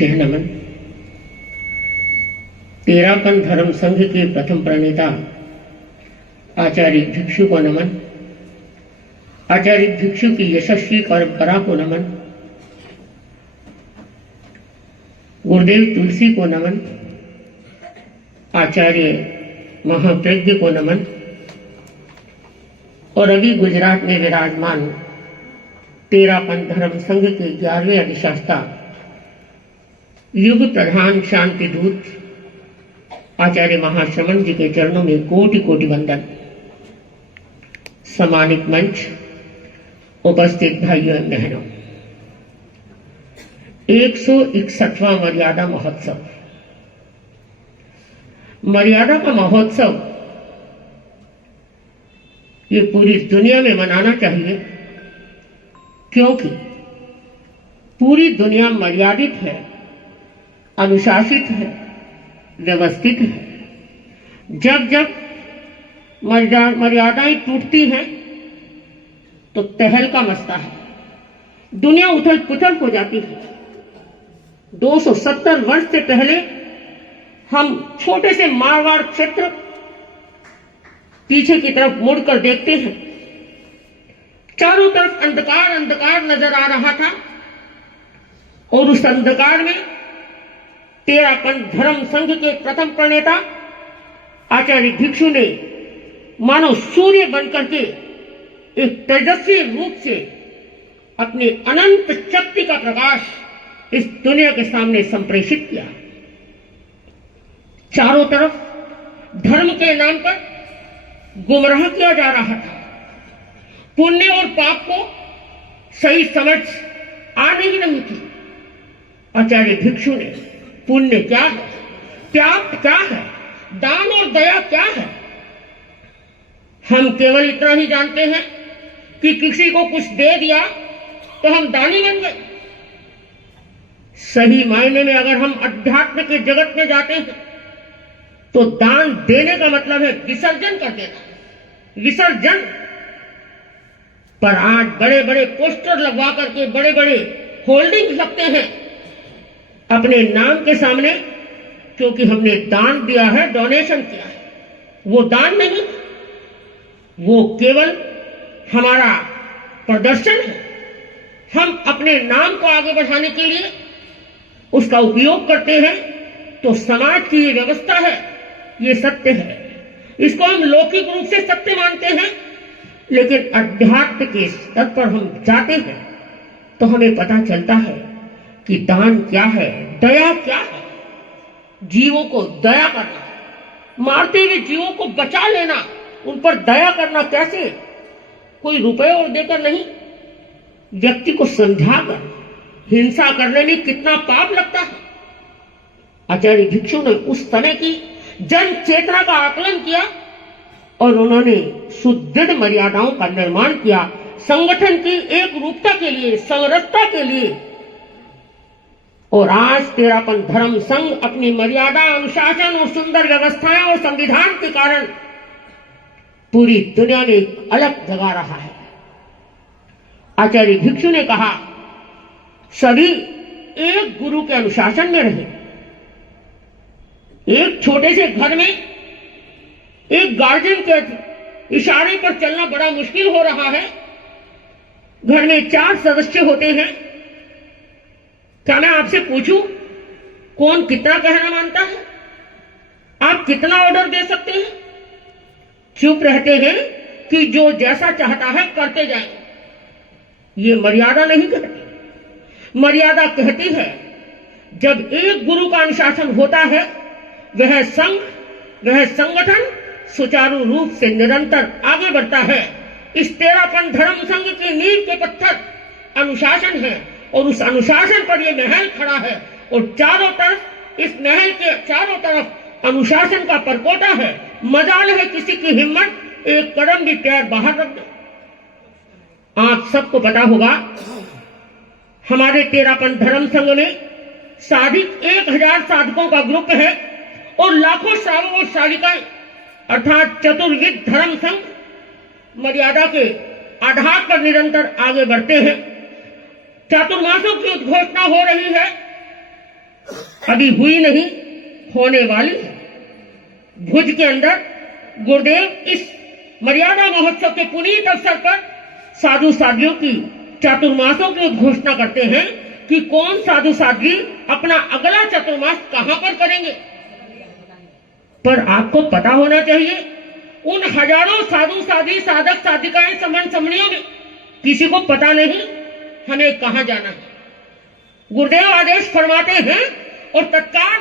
ऋषिः नमन। तेरापन धर्म संघ के प्रथम प्रणेता आचार्य भिक्षु को नमन। आचार्य भिक्षु की यशस्वी परंपरा को नमन। गुरुदेव तुलसी को नमन। आचार्य महाप्रज्ञ को नमन। और अभी गुजरात में विराजमान तेरापन धर्म संघ के 11वें अधिष्ठाता युग प्रधान शांति दूत आचार्य महाश्रमण जी के चरणों में कोटि कोटि वंदन। सम्मानित मंच, उपस्थित भाइयों एवं बहनों, 161वां मर्यादा महोत्सव। मर्यादा का महोत्सव ये पूरी दुनिया में मनाना चाहिए, क्योंकि पूरी दुनिया मर्यादित है, अनुशासित है, व्यवस्थित है। जब जब मर्यादाएं टूटती हैं तो तहलका मचता है, दुनिया उथल पुथल हो जाती है। 270 वर्ष से पहले हम छोटे से मारवाड़ क्षेत्र पीछे की तरफ मुड़कर देखते हैं, चारों तरफ अंधकार अंधकार नजर आ रहा था और उस अंधकार में तेरापन धर्म संघ के प्रथम प्रणेता आचार्य भिक्षु ने मानो सूर्य बनकर के एक तेजस्वी रूप से अपनी अनंत शक्ति का प्रकाश इस दुनिया के सामने संप्रेषित किया। चारों तरफ धर्म के नाम पर गुमराह किया जा रहा था। पुण्य और पाप को सही समझ आ नहीं थी। आचार्य भिक्षु ने पुण्य क्या है, त्याग क्या है, दान और दया क्या है, हम केवल इतना ही जानते हैं कि किसी को कुछ दे दिया तो हम दानी बन गए। सही मायने में अगर हम अध्यात्म के जगत में जाते हैं तो दान देने का मतलब है विसर्जन कर देना, विसर्जन। पर आज बड़े बड़े पोस्टर लगवा करके बड़े बड़े होल्डिंग लगते हैं अपने नाम के सामने, क्योंकि हमने दान दिया है, डोनेशन किया है। वो दान नहीं, वो केवल हमारा प्रदर्शन है। हम अपने नाम को आगे बढ़ाने के लिए उसका उपयोग करते हैं, तो समाज की ये व्यवस्था है, ये सत्य है। इसको हम लौकिक रूप से सत्य मानते हैं, लेकिन अध्यात्म के स्तर पर हम जाते हैं तो हमें पता चलता है कि दान क्या है, दया क्या है। जीवों को दया करना, मारते हुए जीवों को बचा लेना, उन पर दया करना कैसे? कोई रुपए और देकर नहीं, व्यक्ति को समझाकर। हिंसा करने में कितना पाप लगता है। आचार्य भिक्षु ने उस समय की जन चेतना का आकलन किया और उन्होंने सुदृढ़ मर्यादाओं का निर्माण किया, संगठन की एक रूपता के लिए, समरसता के लिए। और आज तेरापन धर्म संघ अपनी मर्यादा, अनुशासन और सुंदर व्यवस्थाएं और संविधान के कारण पूरी दुनिया में एक अलग जगा रहा है। आचार्य भिक्षु ने कहा, सभी एक गुरु के अनुशासन में रहे। एक छोटे से घर में एक गार्जियन के इशारे पर चलना बड़ा मुश्किल हो रहा है। घर में 4 सदस्य होते हैं। क्या मैं आपसे पूछूं, कौन कितना कहना मानता है? आप कितना ऑर्डर दे सकते हैं? चुप रहते हैं कि जो जैसा चाहता है करते जाएं। ये मर्यादा नहीं कहती। मर्यादा कहती है जब एक गुरु का अनुशासन होता है, वह संघ, वह संगठन सुचारू रूप से निरंतर आगे बढ़ता है। इस तेरापन धर्म संघ की नींव के पत्थर अनुशासन है और उस अनुशासन पर यह महल खड़ा है और चारों तरफ, इस महल के चारों तरफ अनुशासन का परकोटा है। मजाल है किसी की हिम्मत एक कदम भी पैर बाहर रख दे। आप सबको पता होगा, हमारे तेरापन धर्म संघ में साधिक 1000 साधकों का ग्रुप है और लाखों श्रावक और शालिकाएं, अर्थात चतुर्विध धर्म संघ मर्यादा के आधार पर निरंतर आगे बढ़ते हैं। चातुर्मासों की उद्घोषणा हो रही है अभी हुई नहीं, होने वाली है। भुज के अंदर गुरुदेव इस मर्यादा महोत्सव के पुनीत अवसर पर साधु साध्वियों की चातुर्मासों की उद्घोषणा करते हैं कि कौन साधु साध्वी अपना अगला चतुर्मास कहां पर करेंगे। पर आपको पता होना चाहिए, उन हजारों साधु साध्वी साधक साधिकाएं समन समणियों में किसी को पता नहीं हमें कहां जाना है। गुरुदेव आदेश फरमाते हैं और तत्काल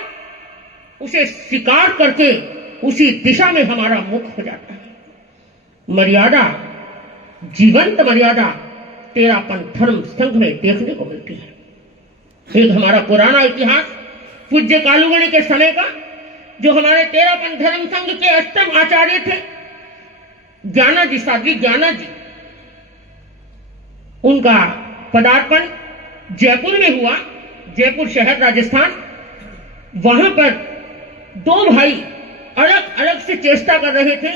उसे स्वीकार करके उसी दिशा में हमारा मुख हो जाता है। मर्यादा, जीवंत मर्यादा तेरापन धर्म संघ में देखने को मिलती है। एक हमारा पुराना इतिहास पूज्य कालूगणी के समय का, जो हमारे तेरापन धर्म संघ के अष्टम आचार्य थे ज्ञाना जी, साध्वी ज्ञाना जी, उनका पदार्पण जयपुर में हुआ, जयपुर शहर राजस्थान। वहां पर दो भाई अलग अलग से चेष्टा कर रहे थे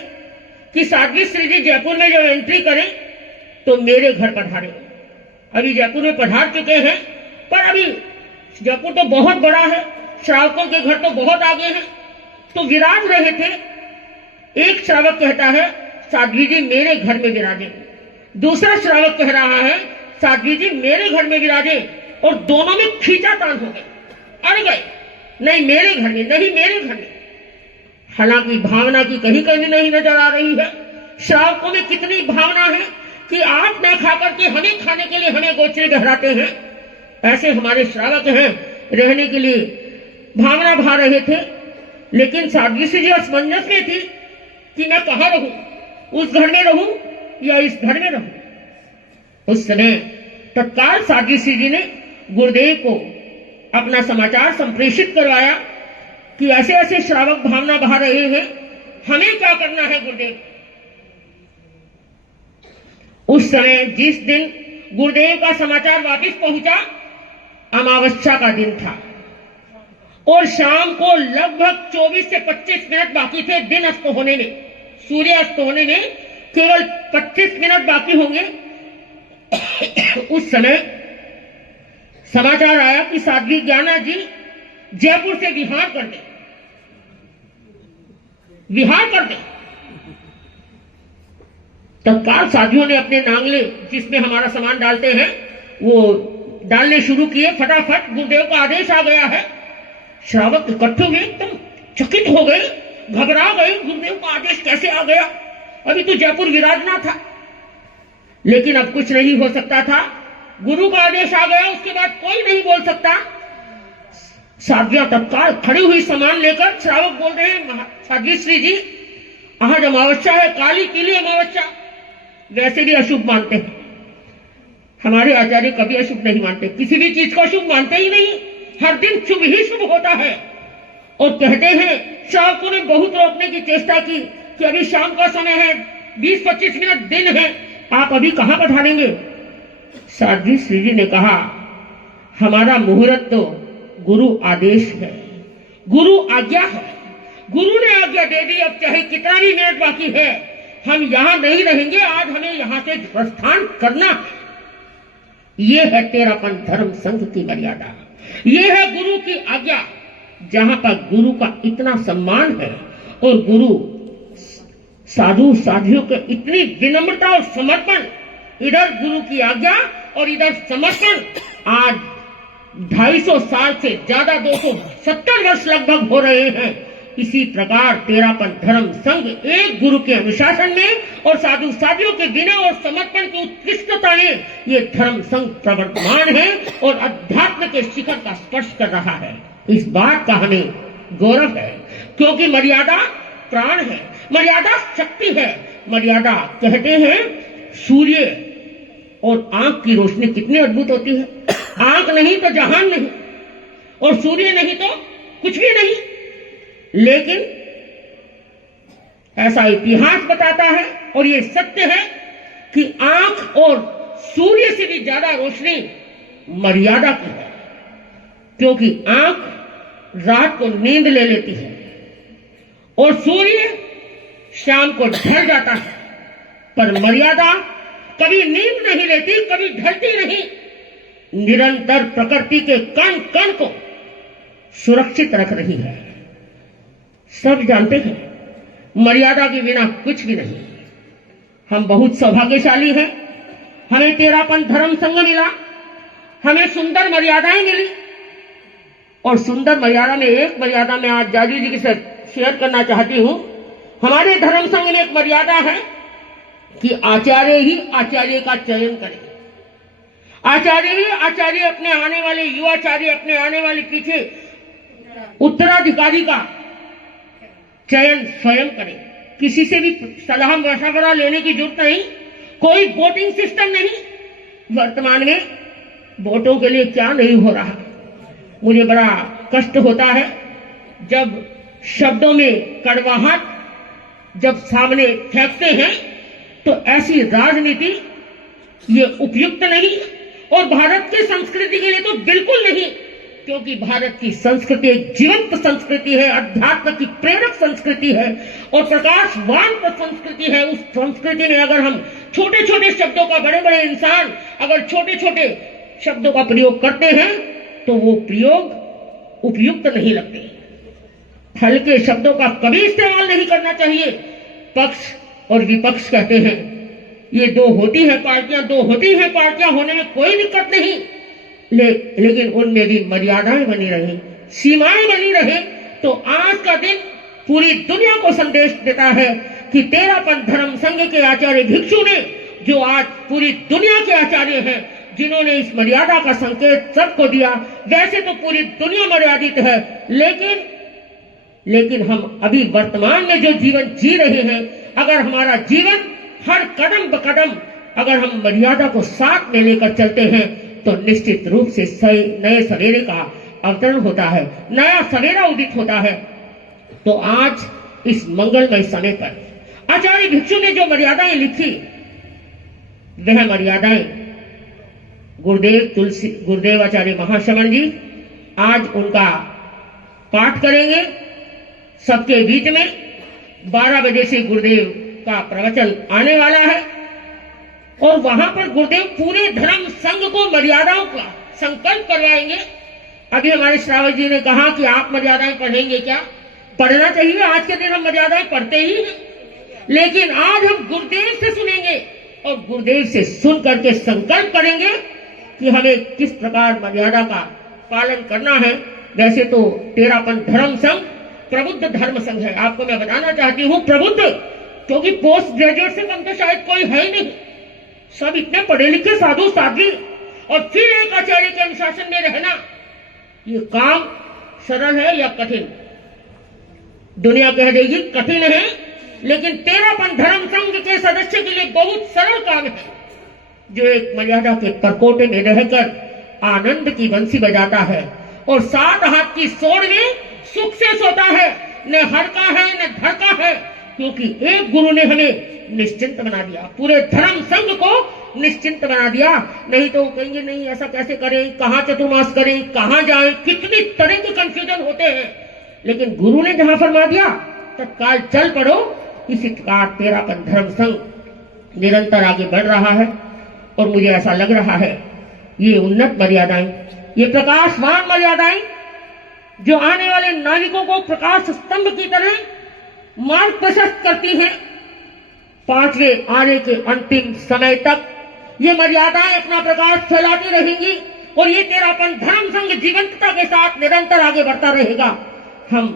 कि साध्वी श्री जी जयपुर में जब एंट्री करें तो मेरे घर पधारे। अभी जयपुर में पधार चुके हैं, पर अभी जयपुर तो बहुत बड़ा है, श्रावकों के घर तो बहुत आगे हैं, तो विराज रहे थे। एक श्रावक कहता है साध्वी जी मेरे घर में विराजे, दूसरा श्रावक कह रहा है साध्वी जी मेरे घर में विराजे, और दोनों में खींचातान हो गए, अड़ गए, नहीं मेरे घर में, नहीं मेरे घर में। हालांकि भावना की कहीं कहीं नहीं नजर आ रही है। श्रावकों में कितनी भावना है कि आप न खाकर के हमें खाने के लिए हमें गोचरे गहराते हैं। ऐसे हमारे श्रावक हैं, रहने के लिए भावना भा रहे थे, लेकिन साध्वी जी असमंजस में थी कि मैं कहां रहूं, उस घर में रहूं या इस घर में रहूं। उस समय तत्काल साध्वी जी ने गुरुदेव को अपना समाचार संप्रेषित करवाया कि ऐसे ऐसे श्रावक भावना बहा रहे हैं, हमें क्या करना है गुरुदेव। उस समय जिस दिन गुरुदेव का समाचार वापस पहुंचा, अमावस्या का दिन था और शाम को लगभग 24 से 25 मिनट बाकी थे दिन अस्त होने में, सूर्य अस्त होने में केवल 25 मिनट बाकी होंगे। उस समय समाचार आया कि साध्वी ज्ञाना जी जयपुर से विहार कर दे, विहार कर दे। तत्काल साध्वियों ने अपने नांगले जिसमें हमारा सामान डालते हैं वो डालने शुरू किए। फटाफट गुरुदेव का आदेश आ गया है। श्रावक इकट्ठे हुए, एकदम चकित हो गए, घबरा गए, गुरुदेव का आदेश कैसे आ गया, अभी तो जयपुर विराजना था। लेकिन अब कुछ नहीं हो सकता था, गुरु का आदेश आ गया, उसके बाद कोई नहीं बोल सकता। साध्वियां तत्काल खड़ी हुई सामान लेकर, श्रावक बोल रहे हैं साध्वी श्री जी आज अमावस्या है, काली पीली अमावस्या, वैसे भी अशुभ मानते हैं। हमारे आचार्य कभी अशुभ नहीं मानते, किसी भी चीज को अशुभ मानते ही नहीं, हर दिन शुभ ही शुभ होता है। और कहते हैं श्रावकों ने बहुत रोकने की चेष्टा की कि अभी शाम का समय है, 20-25 मिनट दिन है, आप अभी कहां पधारेंगे। साध्वी श्री जी ने कहा हमारा मुहूर्त तो गुरु आदेश है, गुरु आज्ञा है, गुरु ने आज्ञा दे दी, अब चाहे कितना भी मिनट बाकी है हम यहां नहीं रहेंगे, आज हमें यहां से प्रस्थान करना है। ये है तेरापन धर्म संघ की मर्यादा, ये है गुरु की आज्ञा। जहां पर गुरु का इतना सम्मान है और गुरु साधु साधियों के इतनी विनम्रता और समर्पण, इधर गुरु की आज्ञा और इधर समर्पण, आज 250 साल से ज्यादा 270 वर्ष लगभग हो रहे हैं। इसी प्रकार तेरापन धर्म संघ एक गुरु के अनुशासन में और साधु साधियों के बिना और समर्पण की उत्कृष्टता में ये धर्म संघ प्रवर्तमान है और अध्यात्म के शिखर का स्पर्श कर रहा है। इस बात का हमें गौरव है, क्योंकि मर्यादा प्राण है, मर्यादा शक्ति है। मर्यादा कहते हैं सूर्य और आंख की रोशनी कितनी अद्भुत होती है। आंख नहीं तो जहान नहीं, और सूर्य नहीं तो कुछ भी नहीं। लेकिन ऐसा इतिहास बताता है और ये सत्य है कि आंख और सूर्य से भी ज्यादा रोशनी मर्यादा की है, क्योंकि आंख रात को नींद ले लेती है और सूर्य शाम को ढल जाता है, पर मर्यादा कभी नींद नहीं लेती, कभी ढलती नहीं। निरंतर प्रकृति के कण कण को सुरक्षित रख रही है। सब जानते हैं मर्यादा के बिना कुछ भी नहीं। हम बहुत सौभाग्यशाली हैं, हमें तेरापन धर्म संघ मिला, हमें सुंदर मर्यादाएं मिली। और सुंदर मर्यादा में एक मर्यादा मैं आज जाजू जी के साथ शेयर करना चाहती हूं। हमारे धर्म संघ में एक मर्यादा है कि आचार्य ही आचार्य का चयन करें। आचार्य ही आचार्य अपने आने वाले युवाचार्य, अपने आने वाले पीछे उत्तराधिकारी का चयन स्वयं करें। किसी से भी सलाह मशवरा लेने की जरूरत नहीं। कोई वोटिंग सिस्टम नहीं। वर्तमान में वोटों के लिए क्या नहीं हो रहा। मुझे बड़ा कष्ट होता है जब शब्दों में कड़वाहट जब सामने फेंकते हैं, तो ऐसी राजनीति ये उपयुक्त नहीं और भारत की संस्कृति के लिए तो बिल्कुल नहीं। क्योंकि भारत की संस्कृति एक जीवंत संस्कृति है, अध्यात्म की प्रेरक संस्कृति है और प्रकाशवान संस्कृति है। उस संस्कृति में अगर हम छोटे छोटे शब्दों का, बड़े बड़े इंसान अगर छोटे छोटे शब्दों का प्रयोग करते हैं तो वो प्रयोग उपयुक्त नहीं लगते। हल्के शब्दों का कभी इस्तेमाल नहीं करना चाहिए। पक्ष और विपक्ष कहते हैं, ये दो होती है पार्टियां होने में कोई दिक्कत नहीं, लेकिन उनमें भी मर्यादाएं बनी रही, सीमाएं बनी रहे। तो आज का दिन पूरी दुनिया को संदेश देता है कि तेरापन धर्म संघ के आचार्य भिक्षु ने, जो आज पूरी दुनिया के आचार्य हैं, जिन्होंने इस मर्यादा का संकेत सबको दिया। वैसे तो पूरी दुनिया मर्यादित है, लेकिन हम अभी वर्तमान में जो जीवन जी रहे हैं, अगर हमारा जीवन हर कदम ब कदम अगर हम मर्यादा को साथ में लेकर चलते हैं तो निश्चित रूप से नए सवेरे का अवतरण होता है, नया सवेरा उदित होता है। तो आज इस मंगलमय समय पर आचार्य भिक्षु ने जो मर्यादाएं लिखी, वह मर्यादाएं गुरुदेव आचार्य महाश्रवण जी आज उनका पाठ करेंगे सबके बीच में। 12 बजे से गुरुदेव का प्रवचन आने वाला है और वहां पर गुरुदेव पूरे धर्म संघ को मर्यादाओं का संकल्प करवाएंगे। अभी हमारे श्रावक जी ने कहा कि आप मर्यादाएं पढ़ेंगे क्या? पढ़ना चाहिए, आज के दिन हम मर्यादाएं पढ़ते ही हैं, लेकिन आज हम गुरुदेव से सुनेंगे और गुरुदेव से सुन करके संकल्प करेंगे कि हमें किस प्रकार मर्यादा का पालन करना है। वैसे तो तेरापन धर्म संघ प्रबुद्ध धर्म संघ है। आपको मैं बताना चाहती हूँ प्रबुद्ध, क्योंकि पोस्ट ग्रेजुएट से कम तो शायद कोई है ही नहीं। सब इतने पढ़े लिखे साधु साध्वी और फिर एक आचार्य के अनुशासन में रहना, ये काम सरल है या कठिन? दुनिया कह देगी कठिन है, लेकिन तेरापन धर्म संघ के सदस्य के लिए बहुत सरल काम है, जो एक मर्यादा के परकोटे में रहकर आनंद की बंसी बजाता है और 7 हाथ की सोड़ में सुख से सोता है, न हड़का है न धड़का है, क्योंकि एक गुरु ने हमें निश्चिंत बना दिया, पूरे धर्म संघ को निश्चिंत बना दिया। नहीं तो कहेंगे नहीं ऐसा कैसे करें, कहां चतुर्मास करें, कहां जाएं, कितनी तरह के कंफ्यूजन होते हैं। लेकिन गुरु ने जहां फरमा दिया तत्काल चल पड़ो। इसी प्रकार तेरापन धर्म संघ निरंतर आगे बढ़ रहा है और मुझे ऐसा लग रहा है ये उन्नत मर्यादाएं, ये प्रकाशवान मर्यादाएं जो आने वाले नागरिकों को प्रकाश स्तंभ की तरह मार्ग प्रशस्त करती हैं, 5वें आने के अंतिम समय तक ये मर्यादाएं अपना प्रकाश फैलाती रहेंगी और ये तेरापन धर्म संघ जीवंतता के साथ निरंतर आगे बढ़ता रहेगा। हम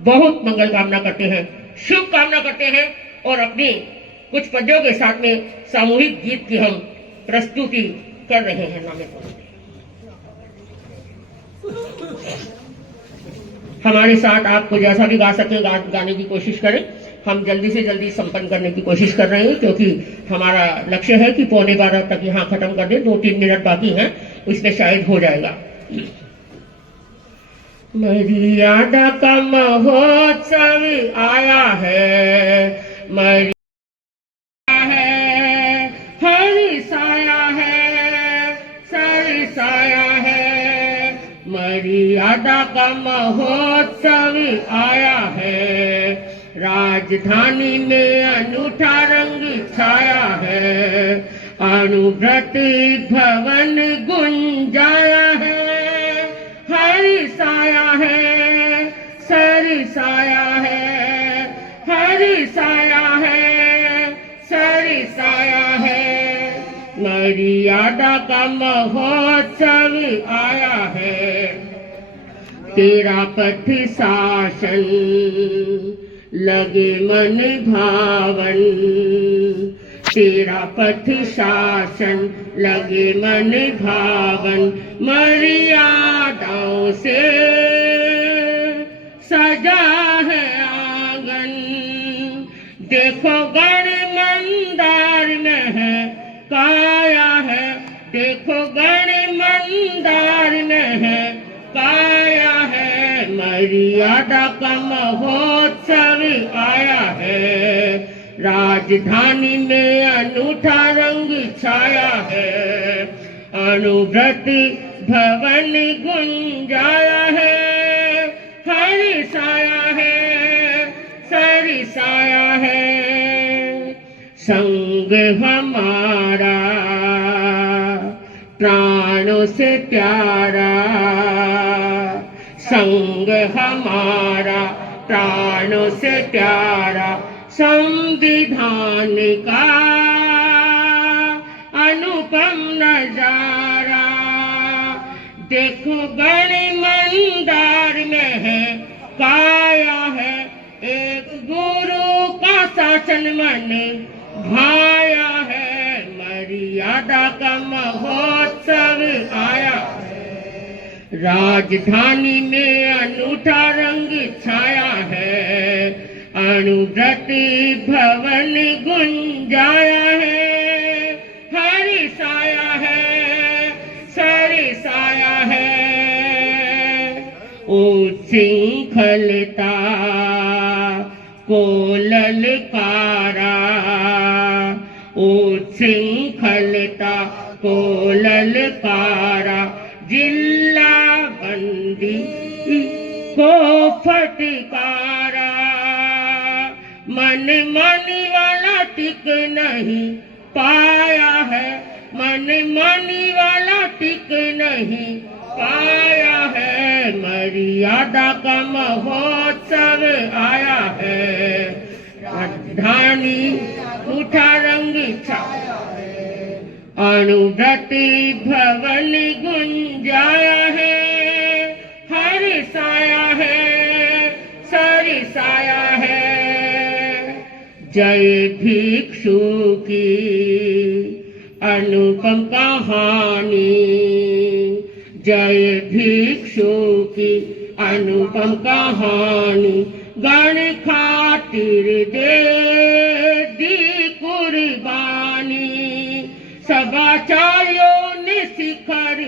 बहुत मंगल कामना करते हैं, शुभ कामना करते हैं और अपनी कुछ पद्यों के साथ में सामूहिक गीत की हम प्रस्तुति कर रहे हैं। हमारे साथ आपको जैसा भी गा सके गाने की कोशिश करें। हम जल्दी से जल्दी संपन्न करने की कोशिश कर रहे हैं, क्योंकि हमारा लक्ष्य है कि 11:15 तक यहाँ खत्म कर दें। 2-3 मिनट बाकी हैं, उसमें शायद हो जाएगा। मर्यादा का महोत्सव आया है, मर्यादा है, हरि साया है, सर साया है। मर्यादा का महोत्सव आया है, राजधानी में अनूठा रंग छाया है, अनुभृत भवन गुंजाया है, हरि साया है, मर्यादा का महोत्सव आया है। तेरा पथ शासन लगे मन भावन, तेरा पथ शासन लगे मन भावन, मर्यादाओं से सजा है आंगन। देखो गण मंदार में है काया है, देखो गण मंदार में है काया है। मर्यादा का महोत्सव आया है। राजधानी में अनूठा रंग छाया है। अनुव्रत भवन गुंजाया है। हर्षाया है, सरसाया है। संग हमारा प्राणों से प्यारा, संग हमारा प्राणों से प्यारा। संविधान का अनुपम नजारा, देखो गण मंदार में है काया है। एक गुरु का शासन मन भाया है। मर्यादा का महोत्सव आया है। राजधानी में अनूठा रंग छाया है। अनुव्रत भवन गुंजाया है। हर्षाया है, सरसाया है। उच्छृंखलता को ललकारा, उच्छृंखलता को ललकारा। जिल्ला बंदी को फटकारा। मन वाला टिक नहीं पाया है। मन वाला टिक नहीं पाया है। मर्यादा का महोत्सव आया है। राजधानी उठा रंग छाया है। अनुव्रत भवन गुंजाया है। हर्षाया है, सरसाया है। जय भिक्षु की अनुपम कहानी, जय भिक्षु की अनुपम कहानी। गण खातिर दे दी कुर्बानी। सदाचार्यों ने शिखर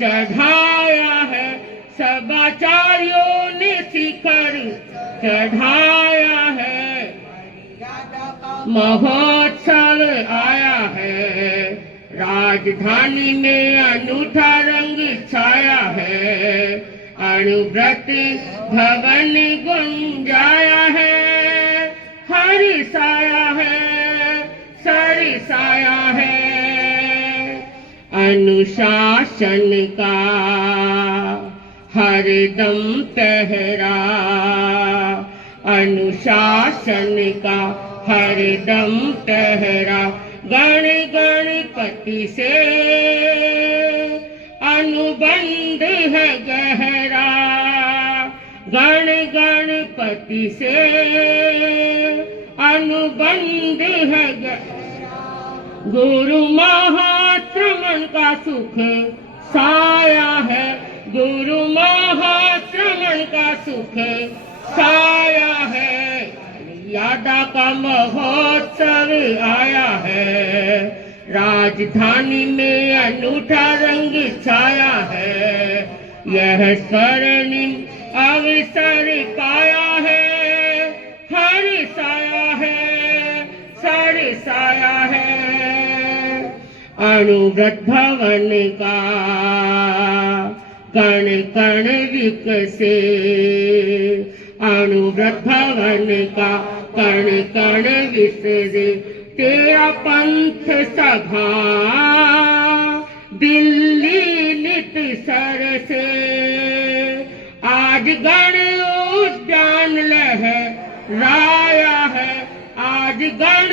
चढ़ाया है। सदाचार्यों ने शिखर चढ़ाया है। महोत्सव आया है। राजधानी में अनूठा रंग छाया है। अनुव्रत भवन गुंजाया है। हर्षाया है, सरसाया है। अनुशासन का हरदम पहरा, अनुशासन का हरदम पहरा। गण गणपति से अनुबंध है गहरा। गण गणपति से अनुबंध है गहरा। गुरु महाश्रमण का सुख साया है। गुरु महाश्रमण का सुख साया है। मर्यादा का महोत्सव आया है। राजधानी में अनूठा रंग छाया है। यह स्वर्णिम अवसर पाया है। हर्षाया है, सरसाया है। अनुव्रत भवन का कण कण विकसे। अनुव्रत भवन का कण कण विसरे। तेरा पंथ सभा दिल्ली नित सर से। आज गण उद्यान लहराया है। आज गण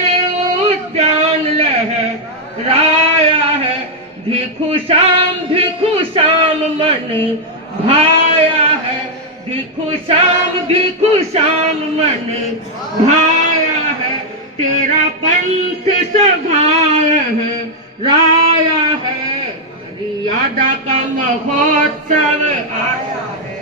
उद्यान लहराया है। भिखु श्याम मन भाया है, भिखु श्याम मन भाया है, तेरा पंथ सभाया है, राया है, मर्यादा का महोत्सव आया है,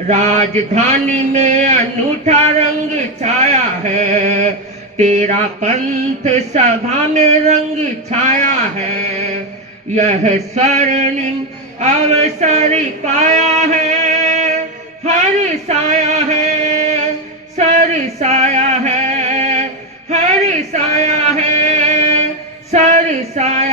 राजधानी में अनूठा रंग छाया है, तेरा पंथ सभा में रंग छाया है, यह स्वर्णिम अवसर पाया है, हर साया है, सर साया है, हर साया है, सर साया